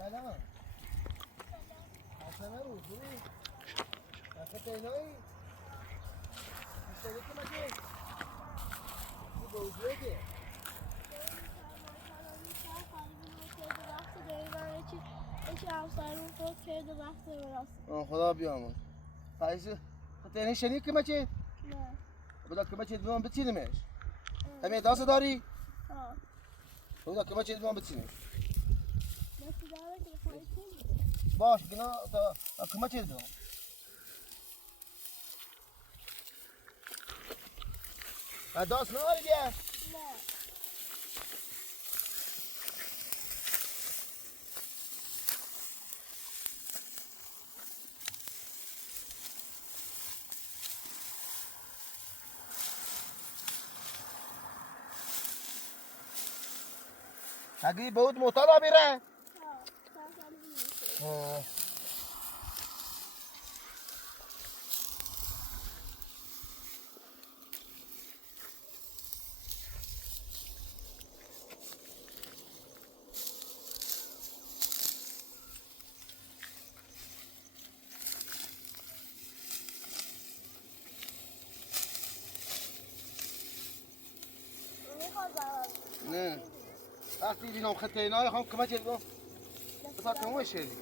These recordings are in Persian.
سلام. اصلا روحی. اصلا اینایی. مشتری که مگه؟ این بوجیه که. خدا بیامون. فایز خاطر شنی که مچه؟ نه. بذار که مچه بیام بچینیمش. همین داست داری؟ آه. بذار که مچه بیام بچینیمش. دست داره که فایز باش گنا تا که مچه بیام. داست نداری دیگه؟ نه. اگه بود مطالعه بیره؟ نه وقتی دیدم خط اینای هم که مچه بیام بذار که همه شدی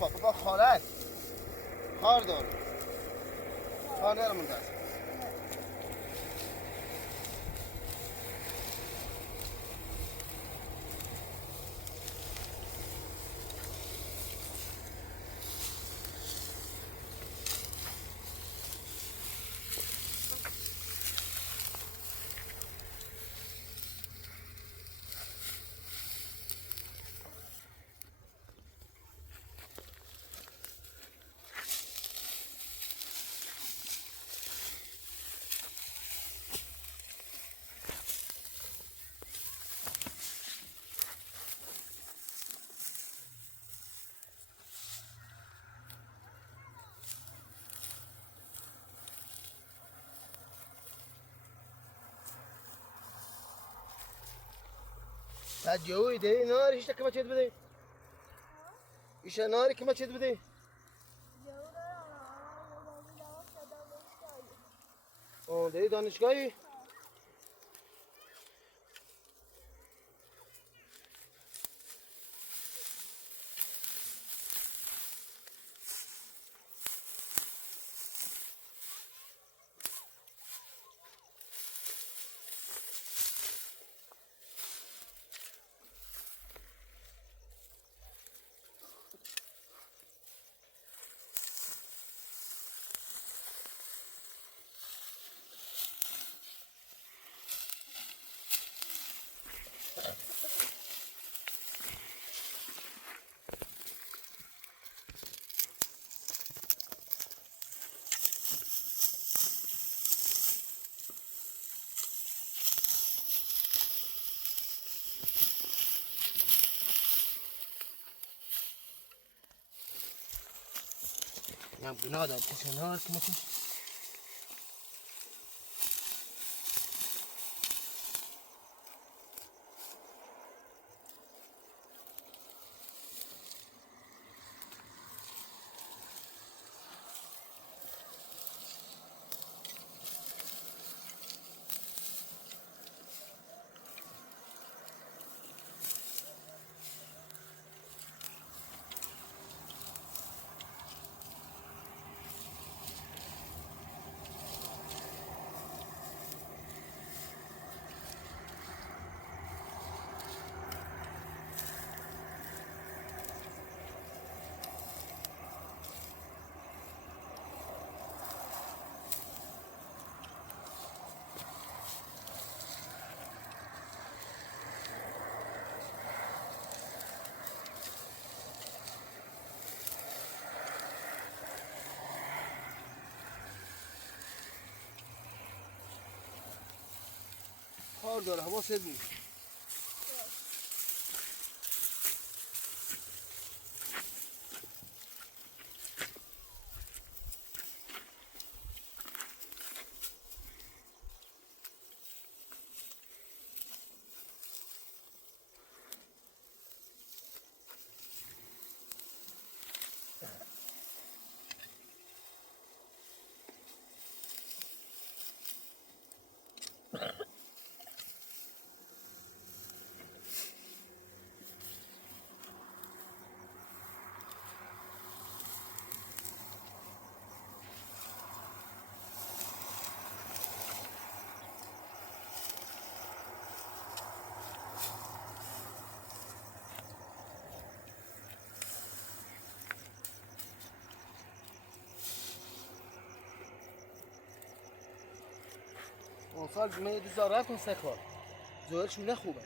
بابا خالد خار دار خار نرمون دست جوی ده نار ایش که مچه بده ایش ناری که مچه بده ده دانشگاهی هم گناه دار کسی نار که مچه بخار داره حواست بود. اون سال جمعه دوزاره کن سکار زوهرشون نخوبه.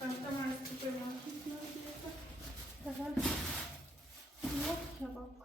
Başta maalesef böyle yapmışsınız diye. Daha yok ya bak.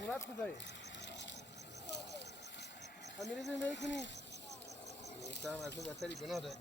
خونت کجایی؟ هم میری زندگی کنی؟ گفتم از اون بهتری گناه داری.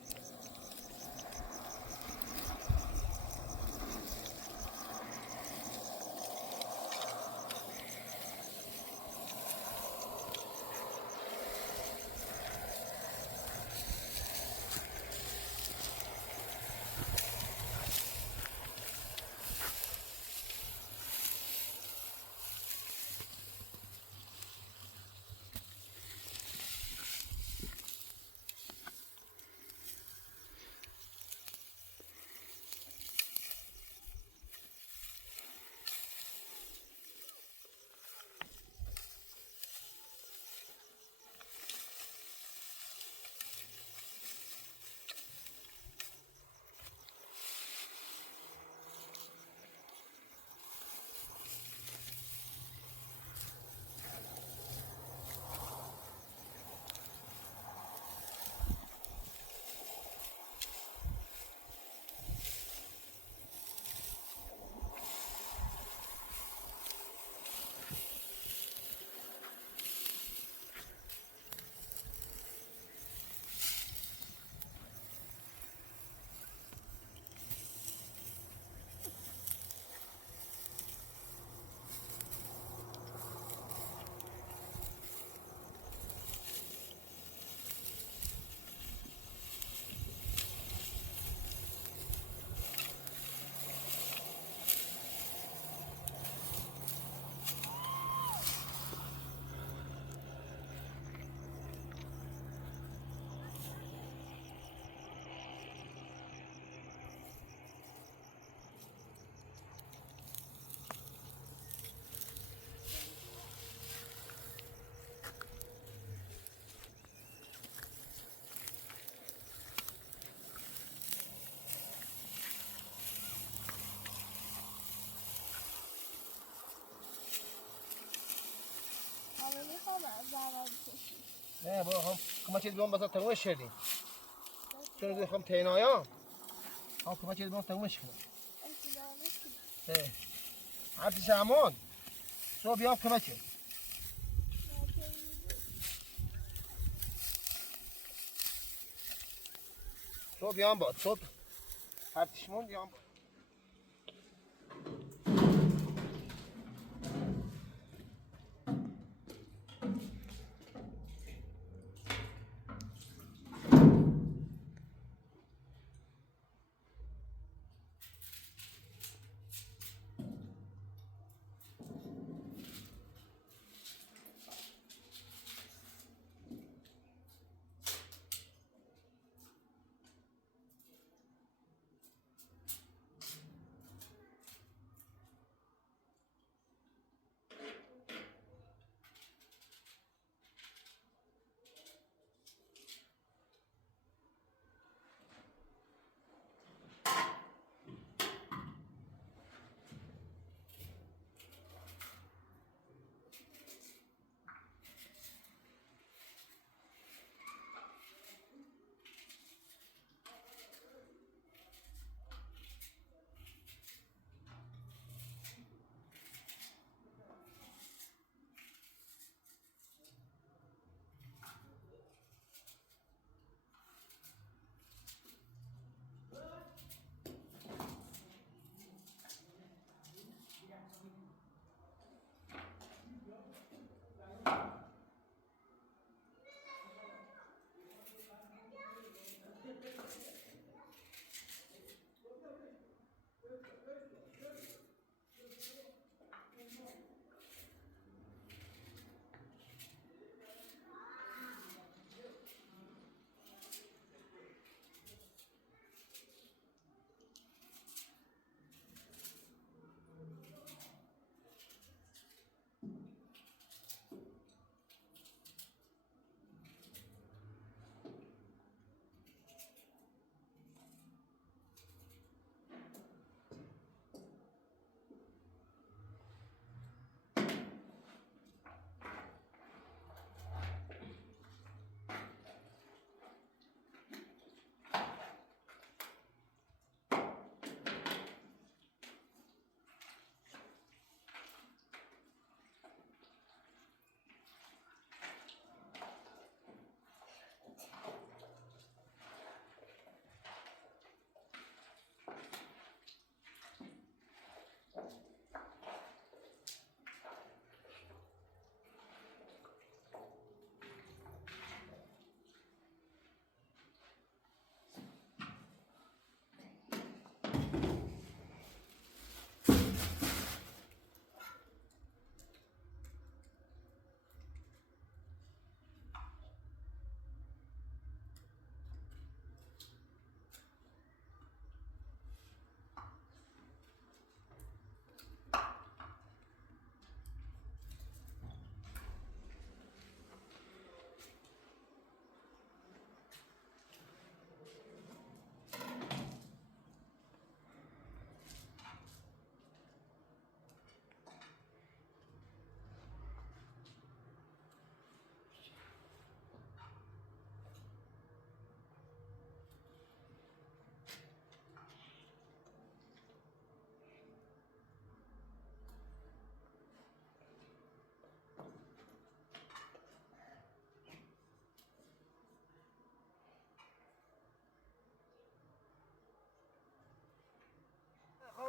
حالا میخوام از زمان کشید. نه با هم کما چیز بیام بذار تمومش کردیم. چون هم تینایا هم کما چیز بیام تمومش کنم. اه هرچی سامان صبح بیام کما چیز صبح بیام باد صبح هرچیشمون بیام باد.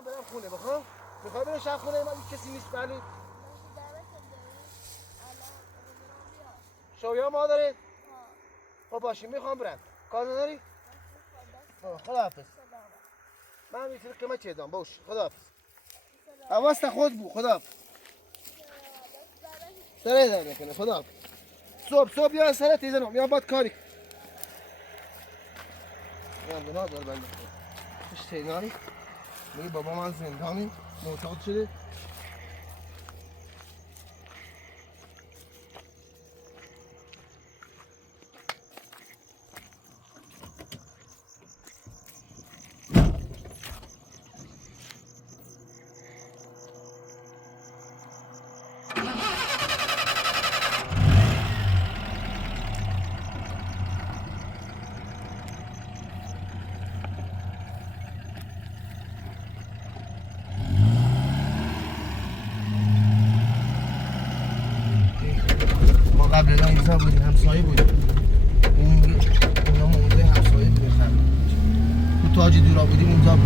میخوام برم خونه بخوام میخوای برم شب خونه من کسی نیست بله ماشی دعوت داری الان امیدوارم بیاد شویا ما دارید ها خب باشه میخوام برم کار نداری ماشی خداحافظ سلامت من میتونم قیمت چه دام باش خداحافظ سلامت حواست خود بو خداحافظ سره در نکنه خداحافظ صبح بیا سره تیزنم یا باد کاری میام گناه دار بنده خوش تیناری میگه بابا من زندانی معتاد شده ما قبل اینا اینجا بودیم همسایه بودیم اونا موضوع همسایه بودیم تو تاج دورا بودیم اونجا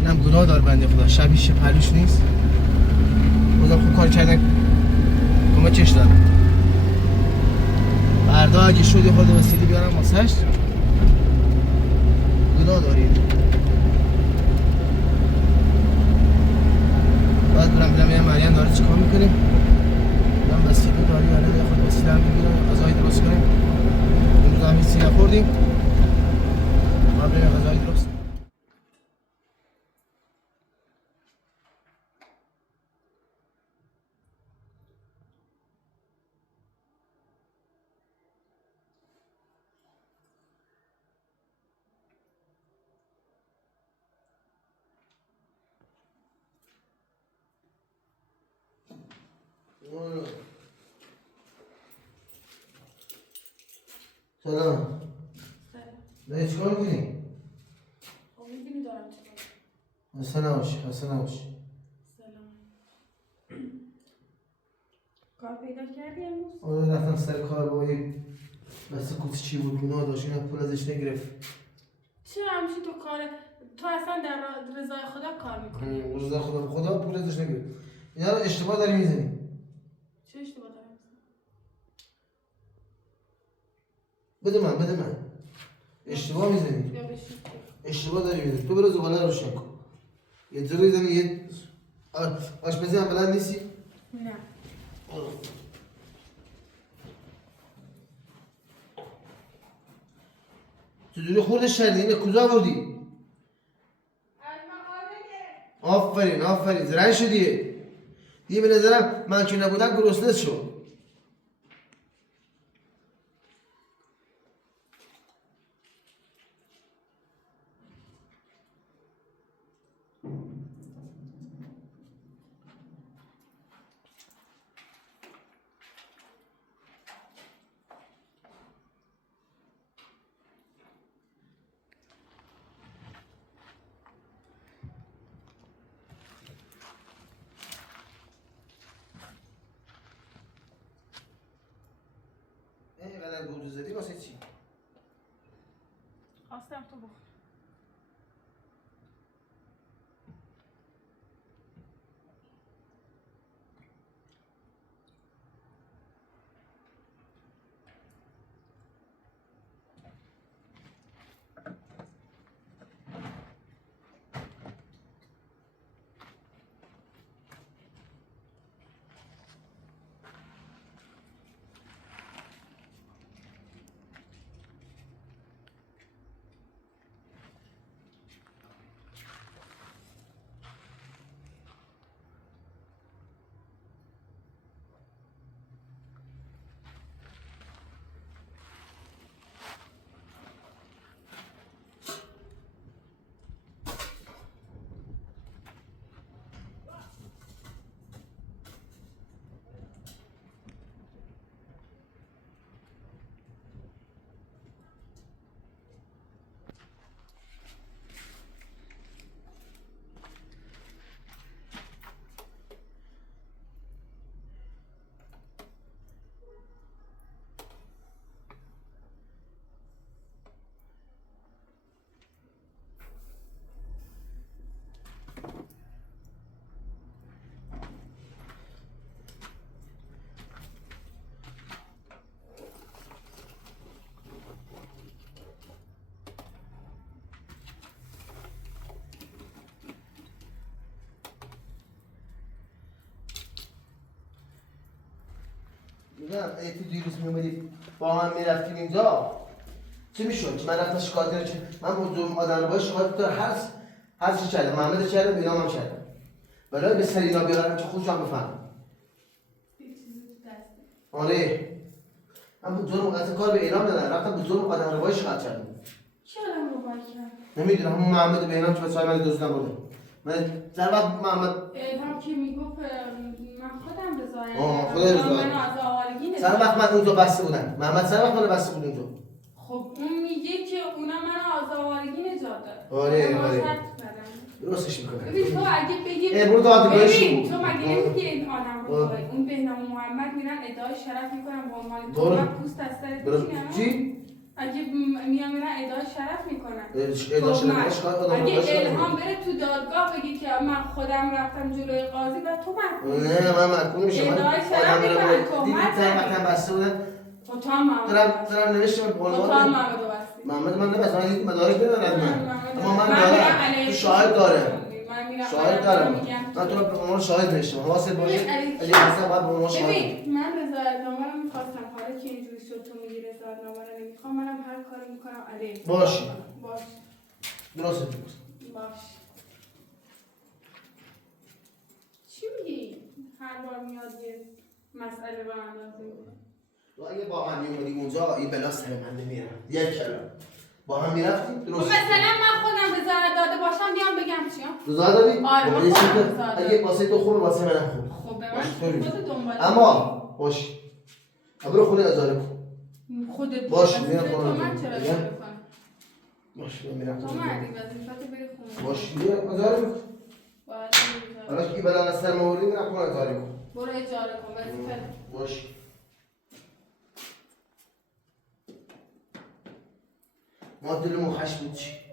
اینم گناه دار بنده خدا شبیش پلوش نیست بازم خوب کار کردن کمه چش دارم فردا اگه شد یه خود وسیلی بیارم واسهش گناه داریم باید برم ببینم یه مریم داره چیکار میکنه من وسیله داری یا نه یه خود وسیله هم میگیرم غذایی درست کنیم امروز هم هیچی نخوردیم باید بریم غذایی درست کنیم سلام داری چیکار میکنی؟ خب می‌بینی دارم چیکار حسن نباشی حسن نباشی سلام کار پیدا کردی امروز؟ آره رفتم سر کار با یه بسته کوچیکی بود گناه داشت اینا پول ازش نگرفت چرا همیشه تو اصلا در رضای خدا کار میکنی؟ رضا خدا پول ازش نگرفت اینا رو اشتباه داری میزنی چه اشتباه دارم می‌کنی؟ بده من اشتباه میزنی بیا بشین اشتباه داری میزنی تو برو زباله رو روشن کن یه جوری زنی یه آشپزی هم بلد نیستی نه چجوری خوردش کردی اینه کجا آوردی آفرین زرنگ شدی دیگه به نظرم من که نبودم گرسنه شد اینقدر گوجه زدی واسه چی؟ خواستم تو بخور میگم تو دیروز میومدی با هم میرفتیم اینجا چی میشد؟ که من رفتم شکایت کردم که من با آدم رو باید شکایت دار هر چی کردم محمد کردم اینا هم کردم بلای به سر اینا بیارم که خودشون هم بفهم آره من با ظلم قطع کار به اعلام دادم رفتم با ظلم آدم رو باید شکایت کردم چی آدم رو باید کرد؟ نمیدونم همون محمد به اعلام که بسای من دوستم بوده من در وقت محمد الهام که میگفت من خودم رضایت خدا رضایت من از آوارگی سر وقت من اونجا بسته بودم محمد سر وقت من بسته بود اونجا خب اون میگه که اونا منو از آوارگی نجات داد آره من آره شرط زدم. درستش میکنه ببین تو اگه بگی برو دادگاهش ببین تو مگه نمیگی این آدم رو باید اون بهنام و محمد میرن ادعای شرف میکنن به عنوان تو من پوست از سرت میشینم چی؟ اگه میان میرن ادعای شرف میکنن ادعای شرف اگه الهام بره تو دادگاه بگی که من خودم رفتم جلوی قاضی و تو محکوم نه من محکوم میشم ادعای شرف میکنن تهمت هم بسته بودن تو هم محمد دارم نوشتم تو هم محمد رو بستی محمد من نبست من هیچ مدارک ندارم اما من دارم تو شاهد داره شاهد دارم من تو رو به عنوان شاهد نوشتم حواست باشه اگه حساب باید به عنوان شاهد ببین من رضایت‌نامه رو می‌خواستم حالا که اینجوری شد تو میگی رضایت‌نامه رو نمی‌خوام منم هر کاری می‌کنم علیه باشه باش درسته باش چی میگی هر بار میاد یه مسئله رو اندازی می‌کنه تو اگه با من میومدی اونجا این بلا سر من نمیرم یک کلام با هم میرفتیم درست مثلا من خودم رضایت داده باشم بیام بگم چیا رضایت دادی؟ آره من خودم رضایت دادم اگه واسه تو خوبه واسه منم خوبه خب به من خود دنبال اما باش برو خونه اجاره کن خودت باش میرم میرم تو خونه من چرا اجاره کنم باش میرم تو خونه مردی وظیفت بری خونه باش میرم اجاره کن باید بری حالا که بلا از سر موردی میرم خونه اجاره کن برو اجاره کن وظیفت باش ما دلمون خشم بود چی